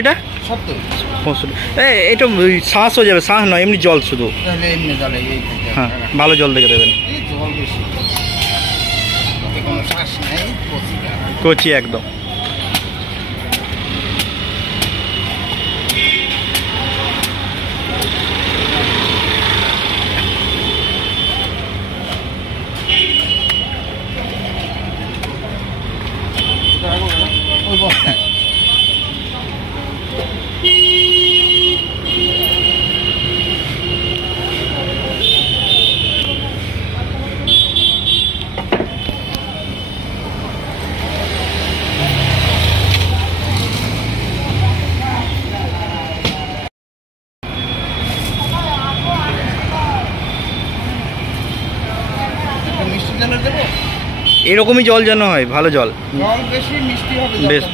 এটা 65। এটা শ্বাস হয়ে যাবে, শ্বাস নয় এমনি জল শুধু। হ্যাঁ ভালো জল দেখে দেবেন, কচি একদম। এরকমই জল যেন হয়, ভালো জল, বেশি মিষ্টি হবে। বেশ।